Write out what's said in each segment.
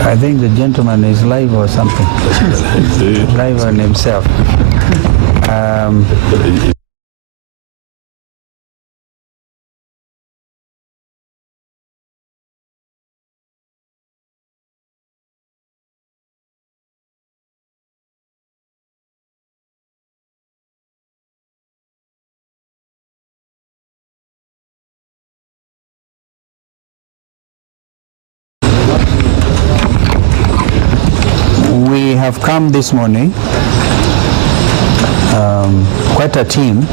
I think the gentleman is live or something. Live on himself. We have come this morning, quite a team,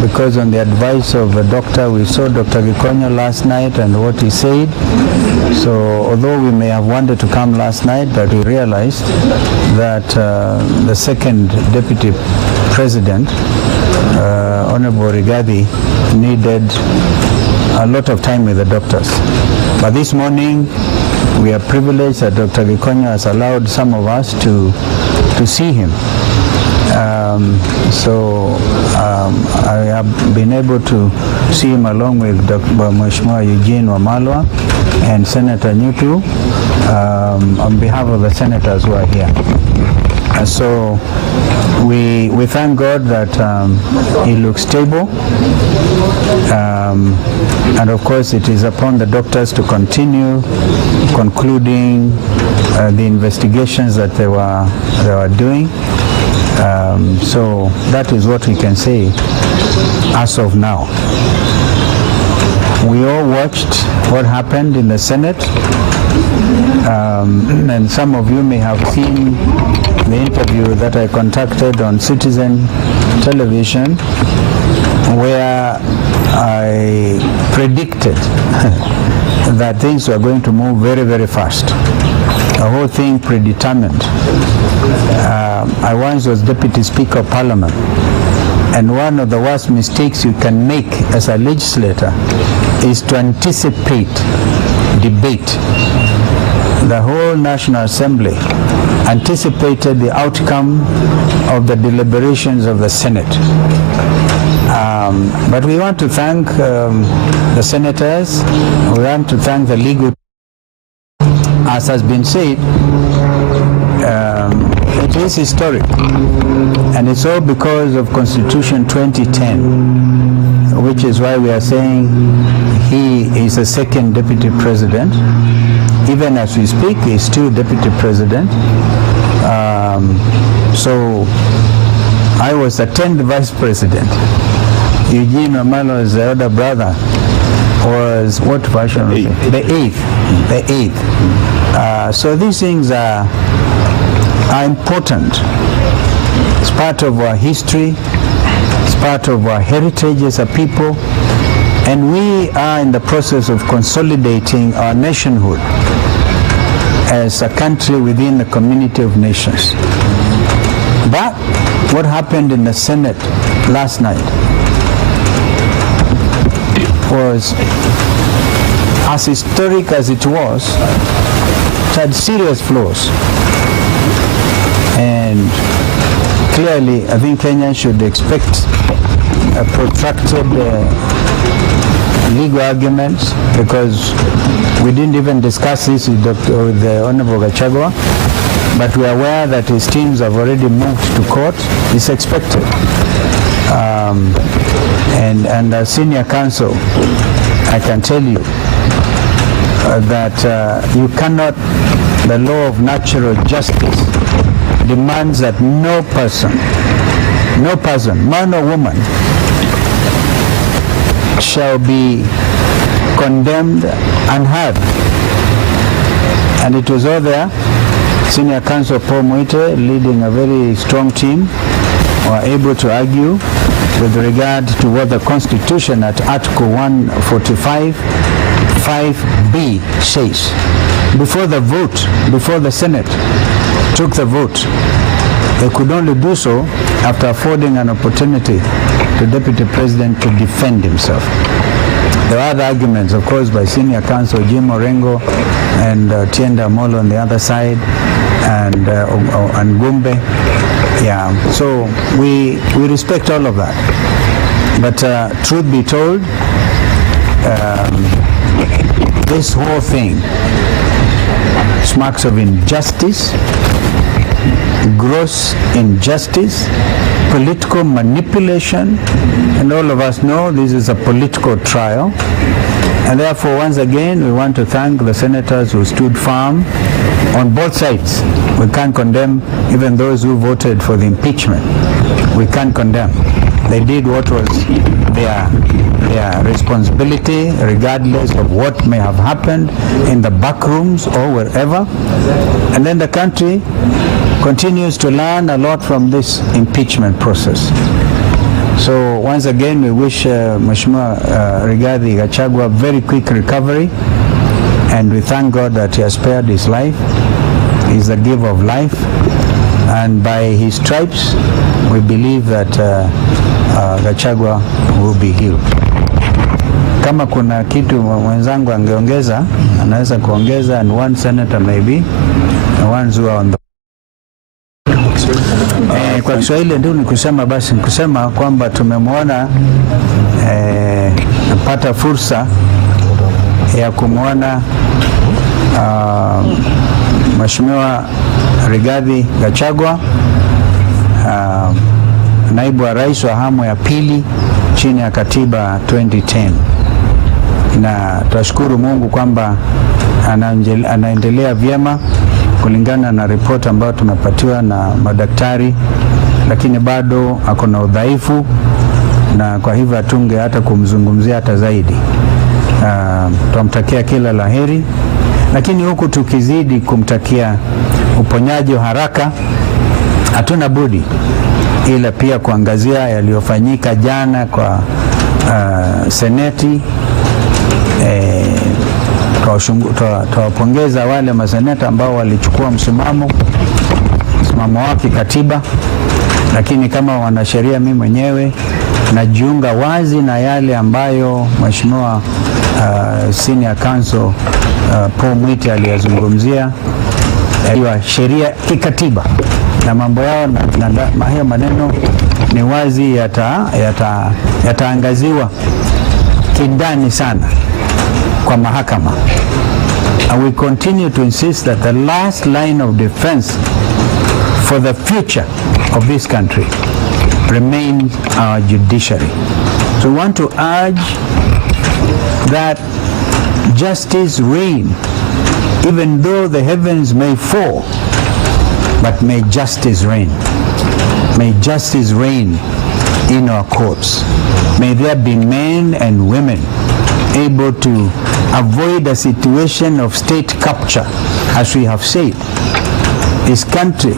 because on the advice of the doctor, we saw Dr. Gachagua last night and what he said. So although we may have wanted to come last night, but we realized that the second deputy president, Honorable Rigathi, needed a lot of time with the doctors. But this morning, we are privileged that Dr. Gachagua has allowed some of us to see him. I have been able to see him along with Dr. Mheshimiwa Eugene Wamalwa and Senator Nyutu on behalf of the senators who are here. And so we thank God that he looks stable. And of course it is upon the doctors to continue concluding the investigations that they were doing. So that is what we can say as of now. We all watched what happened in the Senate, and some of you may have seen the interview that I conducted on Citizen Television, where I predicted that things were going to move very, very fast. The whole thing predetermined. I once was Deputy Speaker of Parliament, and one of the worst mistakes you can make as a legislator is to anticipate debate. The whole National Assembly anticipated the outcome of the deliberations of the Senate. But we want to thank the senators, we want to thank the legal, as has been said, it is historic, and it's all because of Constitution 2010, which is why we are saying he is the second deputy president. Even as we speak, he is still deputy president. So I was the 10th vice president. Eugene Wamalwa, is the older brother, was what version? The eighth. So these things are important. It's part of our history. It's part of our heritage as a people. And we are in the process of consolidating our nationhood as a country within the community of nations. But what happened in the Senate last night was, as historic as it was, it had serious flaws. And clearly, I think Kenyans should expect a protracted legal arguments, because we didn't even discuss this with the Honorable Gachagua, but we are aware that his teams have already moved to court. It's expected. And as senior counsel, I can tell you that you cannot, the law of natural justice demands that no person, man or woman, shall be condemned unheard. And it was all there. Senior Counsel Paul Muite, leading a very strong team, were able to argue with regard to what the Constitution at Article 145, 5B says. Before the vote, before the Senate took the vote, they could only do so after affording an opportunity to Deputy President to defend himself. There are other arguments, of course, by Senior Counsel Jim Orengo and Tienda Molo on the other side, and Gumbe. Yeah, so we respect all of that. But truth be told, this whole thing smacks of injustice, gross injustice, political manipulation, and all of us know this is a political trial. And therefore, once again, we want to thank the senators who stood firm on both sides. We can't condemn even those who voted for the impeachment. We can't condemn. They did what was their responsibility, regardless of what may have happened in the back rooms or wherever. And then the country continues to learn a lot from this impeachment process. So once again, we wish Mheshimiwa Rigathi Gachagua very quick recovery, and we thank God that he has spared his life. He's the giver of life, and by his stripes, we believe that Gachagua will be healed. Kama kuna kitu mwenzangu angeongeza, anaweza kuongeza, and one senator maybe, the ones who are on the kwa Kiswahili ndio nikusema, basi nikusema kwamba tumemwona napata fursa ya kumwona Mheshimiwa Rigathi Gachagua, naibu wa rais wa awamu ya pili chini ya katiba 2010, na tunashukuru Mungu kwamba anaendelea vyema kulingana na ripoti ambayo tumepatiwa na madaktari, lakini bado ako na udhaifu, na kwa hivyo atunge hata kumzungumzia hata zaidi. Tunamtakia kila laheri, lakini huku tukizidi kumtakia uponyaji wa haraka, hatuna budi ila pia kuangazia yaliyofanyika jana kwa seneti. Tuwapongeza wale maseneta ambao walichukua msimamo wake katiba, lakini kama wanasheria, mimi mwenyewe najiunga wazi na yale ambayo Mheshimiwa Senior Counsel Paul Mwiti aliyazungumzia ya sheria kikatiba, na mambo yao na hayo maneno ni wazi yataangaziwa kindani sana kwa mahakama. And we continue to insist that the last line of defense for the future of this country remains our judiciary. So we want to urge that justice reign, even though the heavens may fall, but may justice reign. May justice reign in our courts. May there be men and women able to avoid a situation of state capture. As we have said, this country's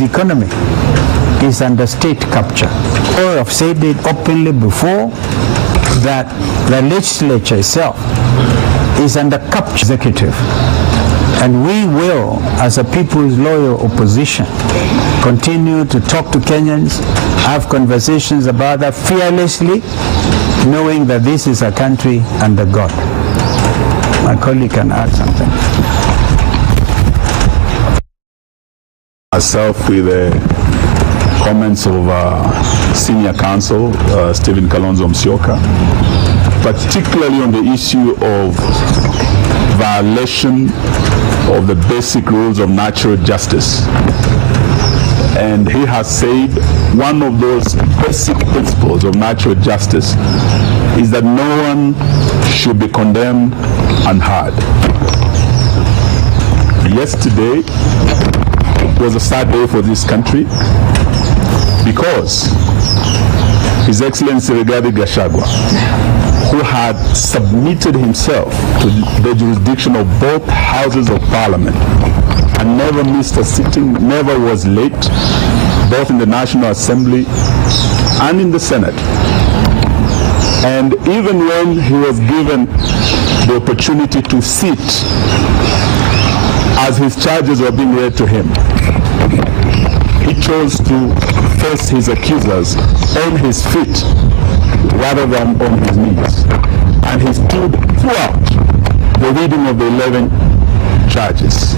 economy is under state capture. Or have said it openly before, that the legislature itself is under capture executive. And we will, as a people's loyal opposition, continue to talk to Kenyans, have conversations about that fearlessly, knowing that this is a country under God. My colleague can add something. Myself with the comments of Senior Counsel Stephen Kalonzo Musyoka, particularly on the issue of violation of the basic rules of natural justice. And he has said one of those basic principles of natural justice is that no one should be condemned unheard. Yesterday was a sad day for this country because His Excellency Rigathi Gachagua, who had submitted himself to the jurisdiction of both houses of parliament and never missed a sitting, never was late, both in the National Assembly and in the Senate. And even when he was given the opportunity to sit as his charges were being read to him, he chose to face his accusers on his feet rather than on his knees. And he stood throughout the reading of the 11 charges.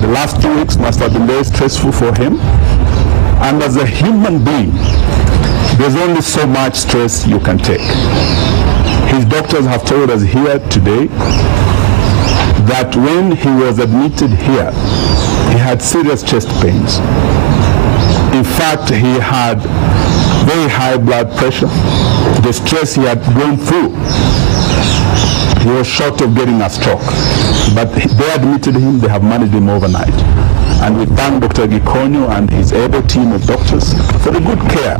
The last 2 weeks must have been very stressful for him. And as a human being, there's only so much stress you can take. His doctors have told us here today that when he was admitted here, he had serious chest pains. In fact, he had very high blood pressure. The stress he had gone through, he was short of getting a stroke. But they admitted him, they have managed him overnight. And we thank Dr. Gikonyo and his able team of doctors for the good care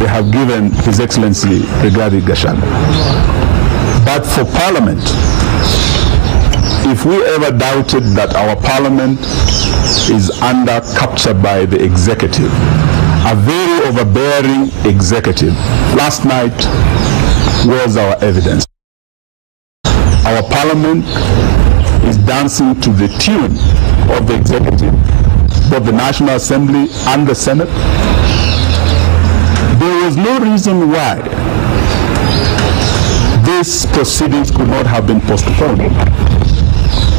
they have given His Excellency Rigathi Gachagua. But for Parliament, if we ever doubted that our Parliament is under capture by the executive, a very overbearing executive, last night was our evidence. Our Parliament is dancing to the tune of the executive, both the National Assembly and the Senate. There was no reason why these proceedings could not have been postponed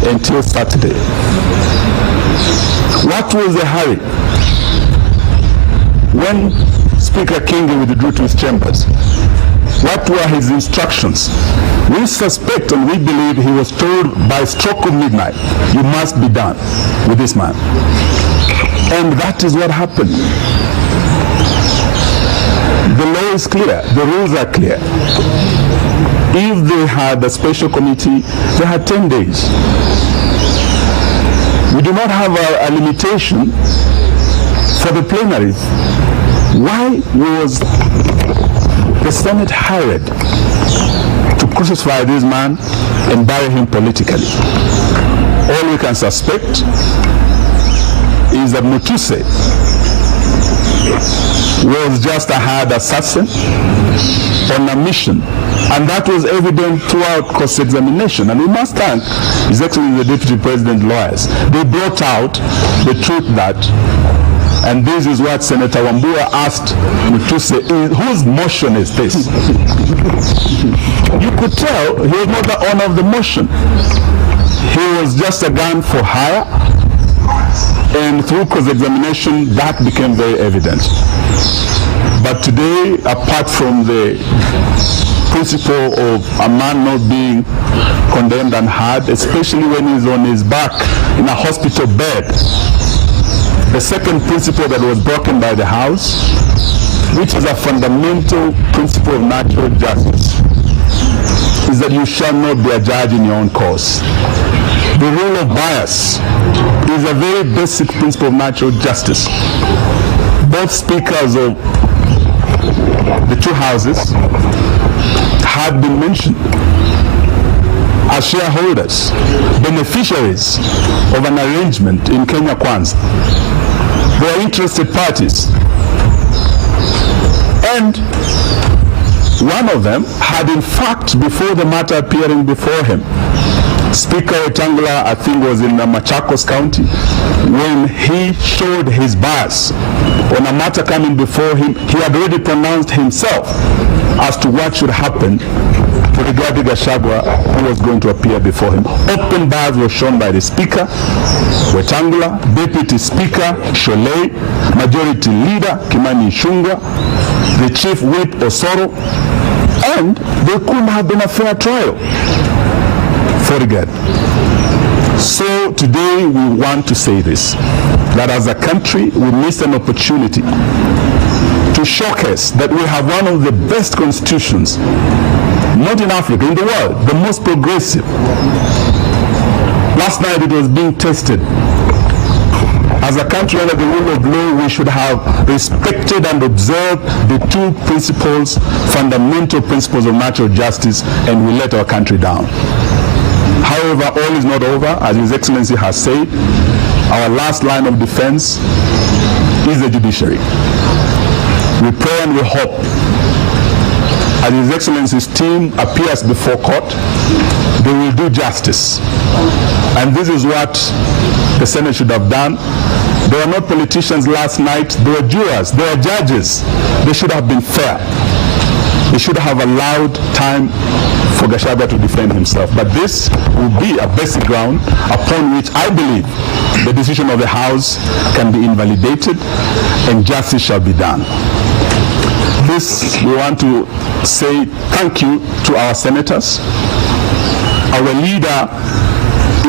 until Saturday. What was the hurry? When Speaker Kingi withdrew to his chambers, what were his instructions? We suspect and we believe he was told by stroke of midnight, you must be done with this man. And that is what happened. The law is clear, the rules are clear. If they had a special committee, they had 10 days. We do not have a limitation for the plenaries. Why was the Senate hired to crucify this man and bury him politically? All we can suspect is that Mutuse was just a hired assassin on a mission, and that was evident throughout cross-examination. And we must thank His Excellency the Deputy President lawyers. They brought out the truth that, and this is what Senator Wambua asked Mutuse, whose motion is this? You could tell he was not the owner of the motion. He was just a gun for hire, and through cross-examination that became very evident. But today, apart from the principle of a man not being condemned and hard, especially when he's on his back in a hospital bed, the second principle that was broken by the House, which is a fundamental principle of natural justice, is that you shall not be a judge in your own cause. The rule of bias is a very basic principle of natural justice. Both speakers of the two houses had been mentioned as shareholders, beneficiaries of an arrangement in Kenya Kwanza. They are interested parties. And one of them had in fact, before the matter appearing before him, Speaker Wetangula, I think, was in Machakos County, when he showed his bias on a matter coming before him, he had already pronounced himself as to what should happen to Rigathi Gachagua, who was going to appear before him. Open bias was shown by the Speaker, Wetangula, Deputy Speaker, Sholei, Majority Leader, Kimani Ichung'wah, the Chief Whip, Osoro, and there couldn't have been a fair trial for Rigathi. So today we want to say this, that as a country we missed an opportunity to showcase that we have one of the best constitutions, not in Africa, in the world, the most progressive. Last night it was being tested. As a country under the rule of law, we should have respected and observed the two principles, fundamental principles of natural justice, and we let our country down. However, all is not over. As His Excellency has said, our last line of defense is the judiciary. We pray and we hope, as His Excellency's team appears before court, they will do justice. And this is what the Senate should have done. They were not politicians last night. They were jurors. They were judges. They should have been fair. They should have allowed time for Gachagua to defend himself. But this will be a basic ground upon which I believe the decision of the House can be invalidated and justice shall be done. This, we want to say thank you to our senators. Our leader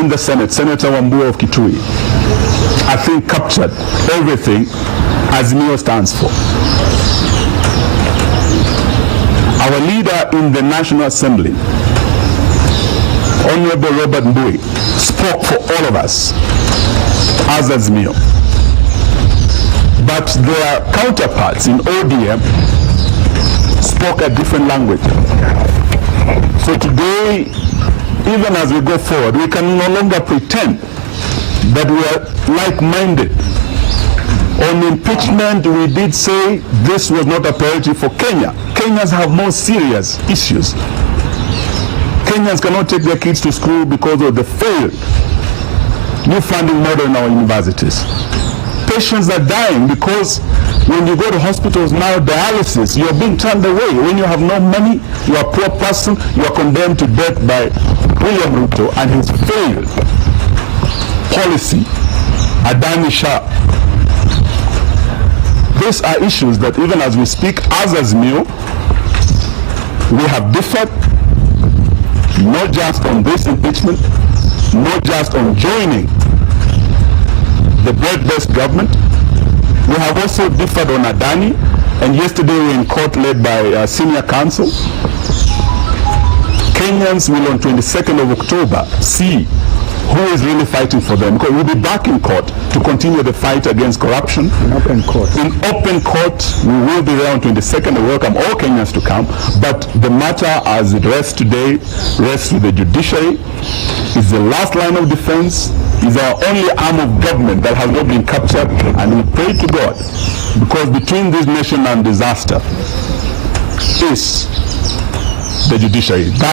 in the Senate, Senator Wambua of Kitui, I think captured everything Azimio stands for. Our leader in the National Assembly, Honorable Robert Mbui, spoke for all of us as Azimio. But their counterparts in ODM spoke a different language. So today, even as we go forward, we can no longer pretend that we are like-minded. On impeachment, we did say this was not a priority for Kenya. Kenyans have more serious issues. Kenyans cannot take their kids to school because of the failed new funding model in our universities. Patients are dying because when you go to hospitals now, dialysis, you're being turned away. When you have no money, you're a poor person, you are condemned to death by William Ruto and his failed policy, Adani Shah. These are issues that even as we speak, as Azimio, we have differed, not just on this impeachment, not just on joining the broad-based government. We have also differed on Adani, and yesterday we were in court led by senior counsel. Kenyans will on 22nd of October see who is really fighting for them, because we'll be back in court to continue the fight against corruption. In open court. In open court, we will be there on 22nd. We welcome all Kenyans to come, but the matter as it rests today rests with the judiciary. It's the last line of defense. It's our only arm of government that has not been captured, and we pray to God, because between this nation and disaster is the judiciary.